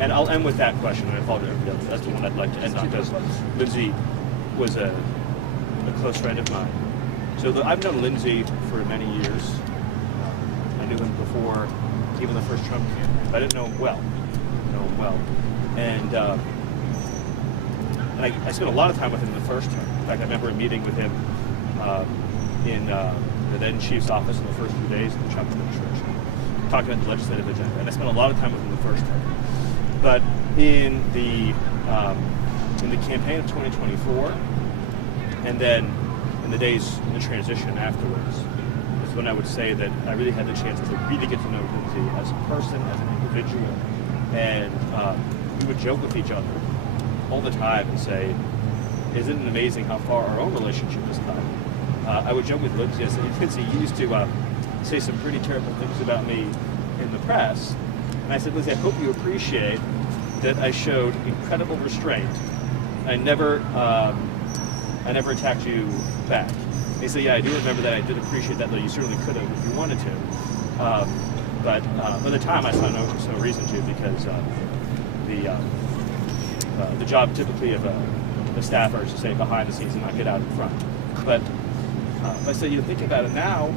And I'll end with that question, and I apologize. That's the one I'd like to end on, because Lindsey was a close friend of mine. So I've known Lindsey for many years. I knew him before even the first Trump campaign, but I didn't know him well. And I spent a lot of time with him in the first term. In fact, I remember a meeting with him in the then chief's office in the first few days of the Trump administration, talking about the legislative agenda. And I spent a lot of time with him in the first term. But in the campaign of 2024, and then in the days in the transition afterwards, is when I would say that I really had the chance to really get to know Lindsey as a person, as an individual, and we would joke with each other all the time and say, "Isn't it amazing how far our own relationship has come?" I would joke with Lindsey. I said, "Lindsey, you used to say some pretty terrible things about me in the press," and I said, "Lindsey, I hope you appreciate that I showed incredible restraint. I never attacked you back." And he said, "Yeah, I do remember that. I did appreciate that, though you certainly could have if you wanted to. But by the time I saw no reason to, because the job typically of a staffer is to stay behind the scenes and not get out in front." But I said, you think about it now,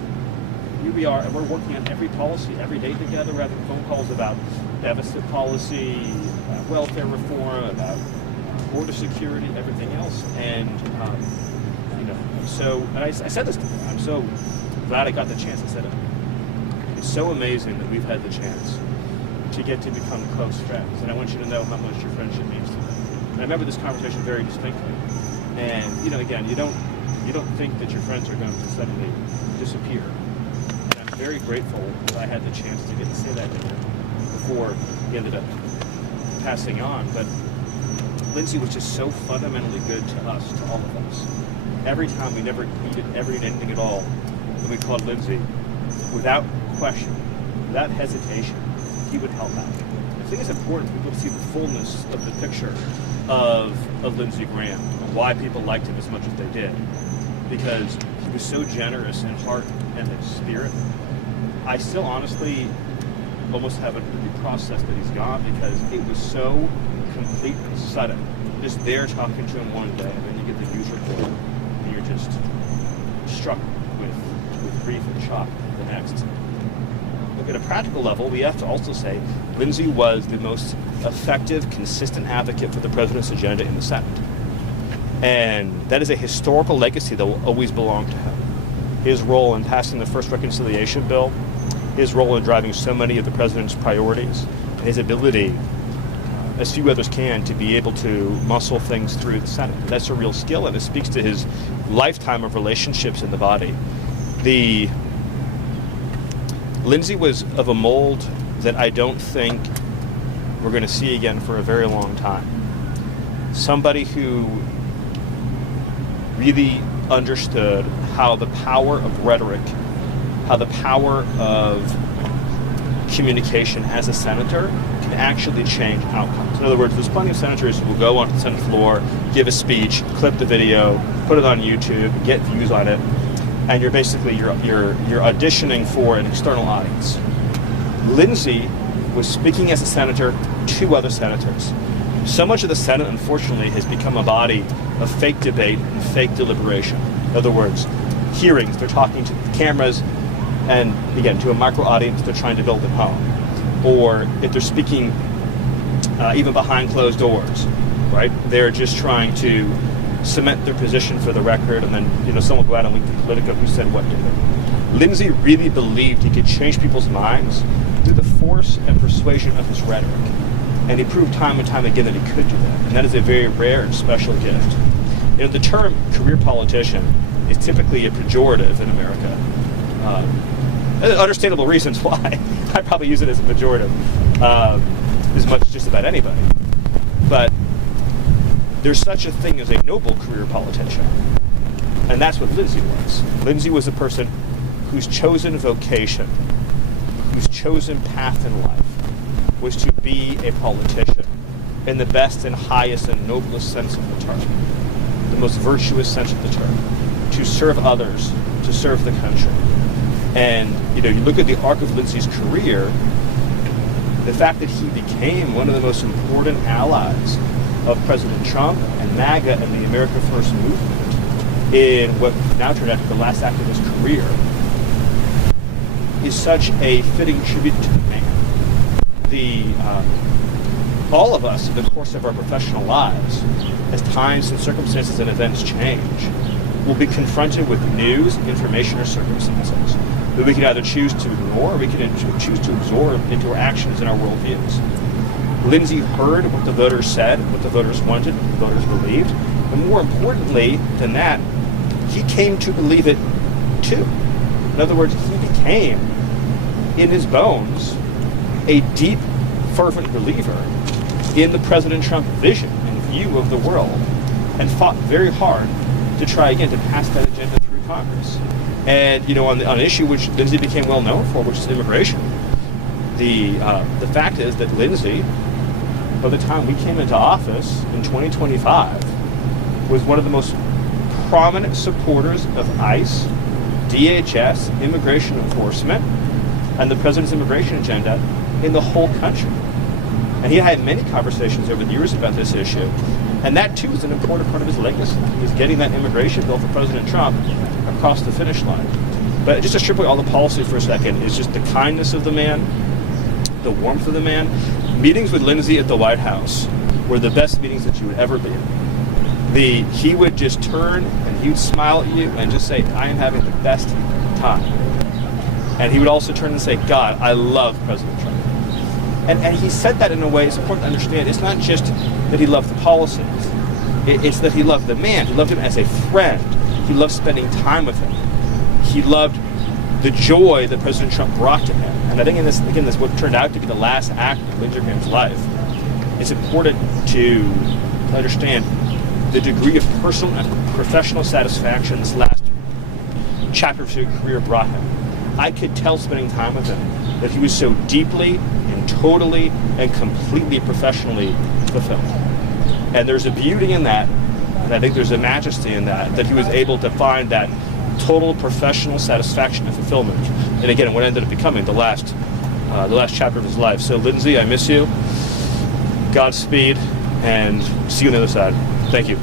here we are, and we're working on every policy every day together. We're having phone calls about deficit policy, welfare reform, about border security, everything else. And I said this to him. I'm so glad I got the chance. I said, it's so amazing that we've had the chance to get to become close friends, and I want you to know how much your friendship means to me. And I remember this conversation very distinctly. And again, you don't think that your friends are going to suddenly disappear. And I'm very grateful that I had the chance to get to say that to him before he ended up passing on. But Lindsey was just so fundamentally good to us, to all of us. Every time we never needed anything at all, when we called Lindsey, without question, without hesitation, he would help out. I think it's important for people to see the fullness of the picture of Lindsey Graham and why people liked him as much as they did. Because he was so generous in heart and in spirit. I still honestly almost haven't really processed that he's gone, because it was so completely sudden. Just there talking to him one day, and then you get the news report, and you're just struck with grief and shock the next. Look, at a practical level, we have to also say Lindsey was the most effective, consistent advocate for the president's agenda in the Senate. And that is a historical legacy that will always belong to him. His role in passing the first reconciliation bill, his role in driving so many of the president's priorities, and his ability, as few others can, to be able to muscle things through the Senate. That's a real skill, and it speaks to his lifetime of relationships in the body. Lindsey was of a mold that I don't think we're going to see again for a very long time. Somebody who really understood how the power of rhetoric, how the power of communication as a senator can actually change outcomes. In other words, there's plenty of senators who will go onto the Senate floor, give a speech, clip the video, put it on YouTube, get views on it, and you're basically you're auditioning for an external audience. Lindsey was speaking as a senator to other senators. So much of the Senate, unfortunately, has become a body of fake debate and fake deliberation. In other words, hearings, they're talking to cameras, and again, to a micro audience they're trying to build at home. Or if they're speaking even behind closed doors, right? They're just trying to cement their position for the record, and then someone will go out and link to Politico who said what did it. Lindsey really believed he could change people's minds through the force and persuasion of his rhetoric. And he proved time and time again that he could do that. And that is a very rare and special gift. The term career politician is typically a pejorative in America. Understandable reasons why. I probably use it as a pejorative as much as just about anybody. But there's such a thing as a noble career politician. And that's what Lindsey was. Lindsey was a person whose chosen vocation, whose chosen path in life was to be a politician in the best and highest and noblest sense of the term, the most virtuous sense of the term, to serve others, to serve the country. And you look at the arc of Lindsey's career, the fact that he became one of the most important allies of President Trump and MAGA and the America First movement in what now turned out to be the last act of his career is such a fitting tribute to the man. All of us, in the course of our professional lives, as times and circumstances and events change, will be confronted with news, information, or circumstances that we can either choose to ignore or we can choose to absorb into our actions and our worldviews. Lindsey heard what the voters said, what the voters wanted, what the voters believed, and more importantly than that, he came to believe it too. In other words, he became, in his bones, a deep, fervent believer in the President Trump vision and view of the world, and fought very hard to try again to pass that agenda through Congress. And on an issue which Lindsey became well known for, which is immigration, the fact is that Lindsey, by the time we came into office in 2025, was one of the most prominent supporters of ICE, DHS, immigration enforcement, and the president's immigration agenda in the whole country. And he had many conversations over the years about this issue. And that, too, is an important part of his legacy, is getting that immigration bill for President Trump across the finish line. But just to strip away all the policy for a second, is just the kindness of the man, the warmth of the man. Meetings with Lindsey at the White House were the best meetings that you would ever be in. He would just turn and he would smile at you and just say, I am having the best time. And he would also turn and say, God, I love President Trump. And he said that in a way, it's important to understand, it's not just that he loved the policies. It's that he loved the man. He loved him as a friend. He loved spending time with him. He loved the joy that President Trump brought to him. And I think in this what turned out to be the last act of Lindsey Graham's life, it's important to understand the degree of personal and professional satisfaction this last chapter of his career brought him. I could tell spending time with him that he was so deeply and totally and completely professionally fulfilled. And there's a beauty in that, and I think there's a majesty in that he was able to find that total professional satisfaction and fulfillment. And again, what ended up becoming the last chapter of his life. So Lindsey, I miss you. Godspeed, and see you on the other side. Thank you.